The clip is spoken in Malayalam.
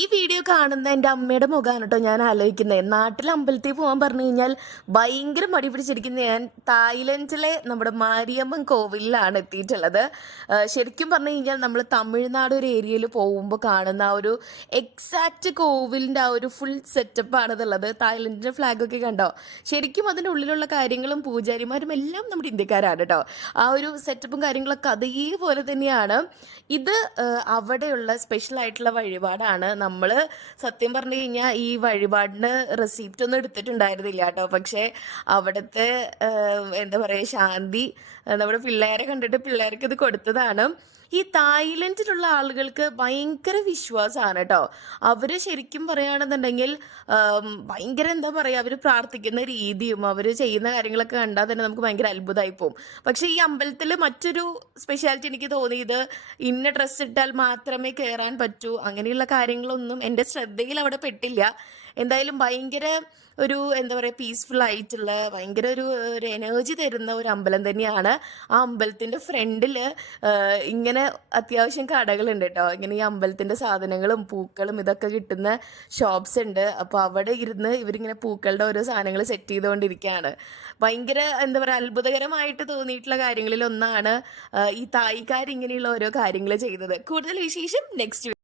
ഈ വീഡിയോ കാണുന്ന എൻ്റെ അമ്മയുടെ മുഖമാണ് കേട്ടോ ഞാൻ ആലോചിക്കുന്നത്. നാട്ടിൽ അമ്പലത്തിൽ പോകാൻ പറഞ്ഞു കഴിഞ്ഞാൽ ഭയങ്കര മടി പിടിച്ചിരിക്കുന്ന ഞാൻ തായ്ലൻഡിലെ നമ്മുടെ മാരിയമ്മൻ കോവിലിലാണ് എത്തിയിട്ടുള്ളത്. ശരിക്കും പറഞ്ഞു കഴിഞ്ഞാൽ നമ്മൾ തമിഴ്നാട് ഒരു ഏരിയയിൽ പോകുമ്പോൾ കാണുന്ന ആ ഒരു എക്സാക്റ്റ് കോവിലിൻ്റെ ആ ഒരു ഫുൾ സെറ്റപ്പാണ് ഇതുള്ളത്. തായ്ലൻഡിൻ്റെ ഫ്ലാഗൊക്കെ കണ്ടോ? ശരിക്കും അതിൻ്റെ ഉള്ളിലുള്ള കാര്യങ്ങളും പൂജാരിമാരും എല്ലാം നമ്മുടെ ഇന്ത്യക്കാരാണ് കേട്ടോ. ആ ഒരു സെറ്റപ്പും കാര്യങ്ങളൊക്കെ അതേപോലെ തന്നെയാണ്. ഇത് അവിടെയുള്ള സ്പെഷ്യലായിട്ടുള്ള വഴിപാടാണ്. നമ്മൾ സത്യം പറഞ്ഞു കഴിഞ്ഞാൽ ഈ വഴിപാടിന് റെസിപ്റ്റ് ഒന്നും എടുത്തിട്ടുണ്ടായിരുന്നില്ല കേട്ടോ. പക്ഷേ അവിടുത്തെ എന്താ പറയുക, ശാന്തി നമ്മുടെ പിള്ളേരെ കണ്ടിട്ട് പിള്ളേർക്ക് ഇത് കൊടുത്തതാണ്. ഈ തായ്ലൻഡിലുള്ള ആളുകൾക്ക് ഭയങ്കര വിശ്വാസമാണ് കേട്ടോ. അവർ ശരിക്കും പറയുകയാണെന്നുണ്ടെങ്കിൽ ഭയങ്കര എന്താ പറയുക, അവർ പ്രാർത്ഥിക്കുന്ന രീതിയും അവർ ചെയ്യുന്ന കാര്യങ്ങളൊക്കെ കണ്ടാൽ തന്നെ നമുക്ക് ഭയങ്കര അത്ഭുതമായി പോകും. പക്ഷേ ഈ അമ്പലത്തിൽ മറ്റൊരു സ്പെഷ്യാലിറ്റി എനിക്ക് തോന്നിയത്, ഇന്ന ഡ്രസ്സ് ഇട്ടാൽ മാത്രമേ കയറാൻ പറ്റൂ അങ്ങനെയുള്ള കാര്യങ്ങളൊന്നും എൻ്റെ ശ്രദ്ധയിൽ അവിടെ പെട്ടില്ല. എന്തായാലും ഭയങ്കര ഒരു എന്താ പറയുക, പീസ്ഫുൾ ആയിട്ടുള്ള ഭയങ്കര ഒരു എനർജി തരുന്ന ഒരു അമ്പലം തന്നെയാണ്. ആ അമ്പലത്തിൻ്റെ ഫ്രണ്ടിൽ ഇങ്ങനെ അത്യാവശ്യം കടകളുണ്ട് കേട്ടോ. ഇങ്ങനെ ഈ അമ്പലത്തിൻ്റെ സാധനങ്ങളും പൂക്കളും ഇതൊക്കെ കിട്ടുന്ന ഷോപ്സ് ഉണ്ട്. അപ്പോൾ അവിടെ ഇരുന്ന് ഇവരിങ്ങനെ പൂക്കളുടെ ഓരോ സാധനങ്ങൾ സെറ്റ് ചെയ്തുകൊണ്ടിരിക്കുകയാണ്. ഭയങ്കര എന്താ പറയുക, അത്ഭുതകരമായിട്ട് തോന്നിയിട്ടുള്ള കാര്യങ്ങളിൽ ഒന്നാണ് ഈ തായ്ക്കാർ ഇങ്ങനെയുള്ള ഓരോ കാര്യങ്ങൾ ചെയ്യുന്നത്. കൂടുതൽ വിശേഷം നെക്സ്റ്റ്